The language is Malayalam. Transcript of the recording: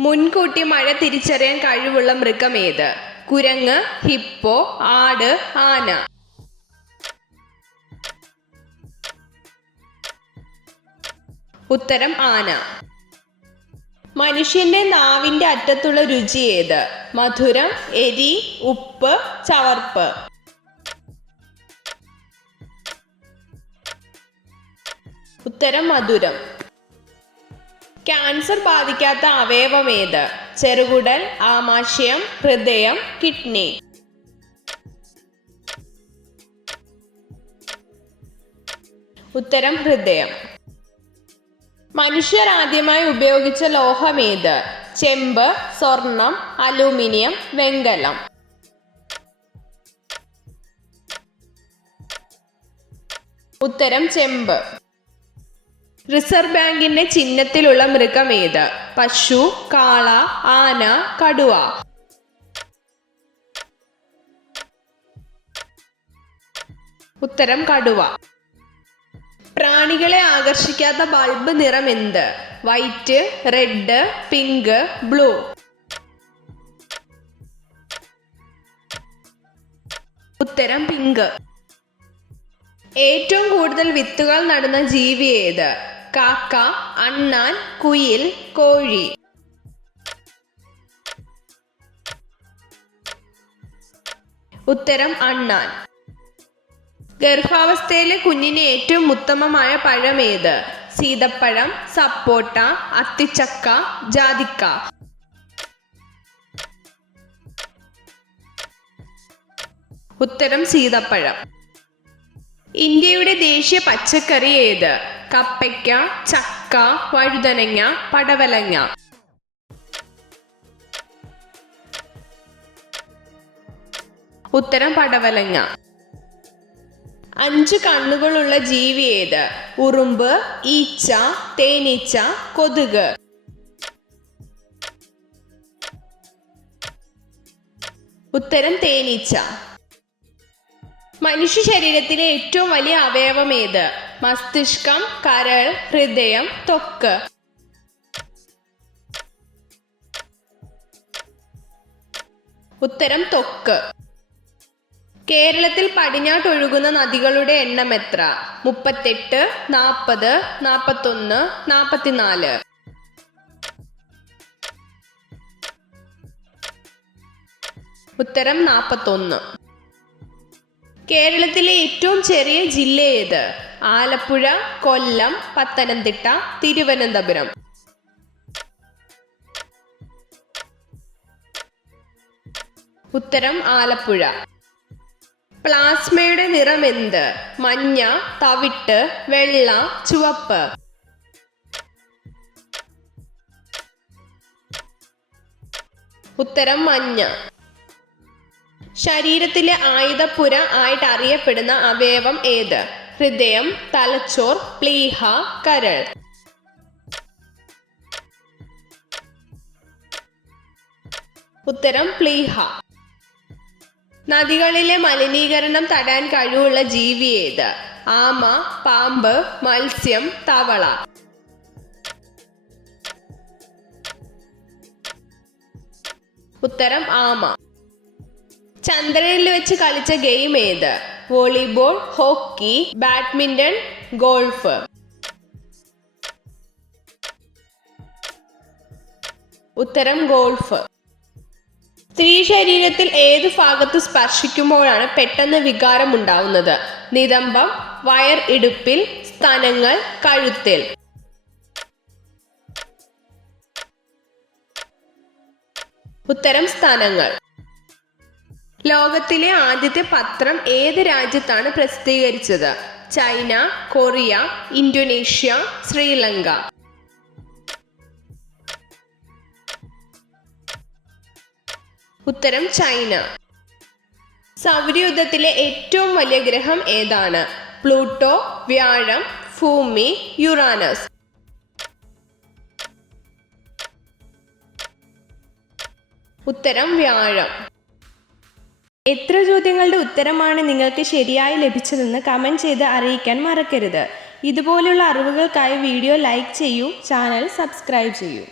മുൻകൂട്ടി മഴ തിരിച്ചറിയാൻ കഴിവുള്ള മൃഗം ഏത്? കുരങ്ങ്, ഹിപ്പോ, ആട്, ആന. ഉത്തരം ആന. മനുഷ്യന്റെ നാവിന്റെ അറ്റത്തുള്ള രുചി ഏത്? മധുരം, എരി, ഉപ്പ്, ചവർപ്പ്. ഉത്തരം മധുരം. ക്യാൻസർ ബാധിക്കാത്ത അവയവം ഏത്? ചെറുകുടൽ, ആമാശയം, ഹൃദയം, കിഡ്നി. ഉത്തരം ഹൃദയം. മനുഷ്യർ ആദ്യമായി ഉപയോഗിച്ച ലോഹം ഏത്? ചെമ്പ്, സ്വർണം, അലൂമിനിയം, വെങ്കലം. ഉത്തരം ചെമ്പ്. റിസർവ് ബാങ്കിന്റെ ചിഹ്നത്തിലുള്ള മൃഗം ഏത്? പശു, കാള, ആന, കടുവ. ഉത്തരം കടുവ. പ്രാണികളെ ആകർഷിക്കാത്ത ബൾബ് നിറം എന്ത്? White, red, pink, blue. ഉത്തരം പിങ്ക്. ഏറ്റവും കൂടുതൽ വിത്തുകൾ നടുന്ന ജീവി ഏത്? കാക്ക, അണ്ണാൻ, കുയിൽ, കോഴി. ഉത്തരം അണ്ണാൻ. ഗർഭാവസ്ഥയിലെ കുഞ്ഞിന് ഏറ്റവും ഉത്തമമായ പഴം ഏത്? സീതപ്പഴം, സപ്പോട്ട, അത്തിച്ചക്ക, ജാതിക്ക. ഉത്തരം സീതപ്പഴം. ഇന്ത്യയുടെ ദേശീയ പച്ചക്കറി ഏത്? കപ്പയ്ക്ക, ചക്ക, വഴുതനങ്ങ, പടവലങ്ങ. ഉത്തരം പടവലങ്ങ. 5 കണ്ണുകളുള്ള ജീവി ഏത്? ഉറുമ്പ്, ഈച്ച, തേനീച്ച, കൊതുക്. ഉത്തരം തേനീച്ച. മനുഷ്യ ശരീരത്തിലെ ഏറ്റവും വലിയ അവയവം ഏത്? മസ്തിഷ്കം, കരൾ, ഹൃദയം, ത്വക്ക്. ഉത്തരം ത്വക്ക്. കേരളത്തിൽ പടിഞ്ഞാട്ടൊഴുകുന്ന നദികളുടെ എണ്ണം എത്ര? 38, 40, 41, 44. ഉത്തരം 41. കേരളത്തിലെ ഏറ്റവും ചെറിയ ജില്ല ഏത്? ആലപ്പുഴ, കൊല്ലം, പത്തനംതിട്ട, തിരുവനന്തപുരം. ഉത്തരം ആലപ്പുഴ. പ്ലാസ്മയുടെ നിറം എന്ത്? മഞ്ഞ, തവിട്ട്, വെള്ള, ചുവപ്പ്. ഉത്തരം മഞ്ഞ. ശരീരത്തിലെ ആയുധപ്പുര ആയിട്ട് അറിയപ്പെടുന്ന അവയവം ഏത്? ഹൃദയം, തലച്ചോർ, പ്ലീഹ, കരൾ. ഉത്തരം പ്ലീഹ. നദികളിലെ മലിനീകരണം തടയാൻ കഴിവുള്ള ജീവി ഏത്? ആമ, പാമ്പ്, മത്സ്യം, തവള. ഉത്തരം ആമ. ചന്ദ്രനിൽ വെച്ച് കളിച്ച ഗെയിം ഏത്? Volleyball, hockey, badminton, golf. ഉത്തരം ഗോൾഫ്. സ്ത്രീ ശരീരത്തിൽ ഏത് ഭാഗത്ത് സ്പർശിക്കുമ്പോഴാണ് പെട്ടെന്ന് വികാരം ഉണ്ടാവുന്നത്? നിതംബം, വയർ ഇടുപ്പിൽ, സ്തനങ്ങൾ, കഴുത്തിൽ. ഉത്തരം സ്തനങ്ങൾ. ലോകത്തിലെ ആദ്യത്തെ പത്രം ഏത് രാജ്യത്താണ് പ്രസിദ്ധീകരിച്ചത്? China, Korea, Indonesia, Sri Lanka. ഉത്തരം ചൈന. സൗരയൂഥത്തിലെ ഏറ്റവും വലിയ ഗ്രഹം ഏതാണ്? പ്ലൂട്ടോ, വ്യാഴം, ഭൂമി, യുറാനസ്. ഉത്തരം വ്യാഴം. എത്ര ചോദ്യങ്ങളുടെ ഉത്തരമാണ് നിങ്ങൾക്ക് ശരിയായി ലഭിച്ചതെന്ന് കമൻറ്റ് ചെയ്ത് അറിയിക്കാൻ മറക്കരുത്. ഇതുപോലുള്ള അറിവുകൾക്കായി വീഡിയോ ലൈക്ക് ചെയ്യൂ, ചാനൽ സബ്സ്ക്രൈബ് ചെയ്യൂ.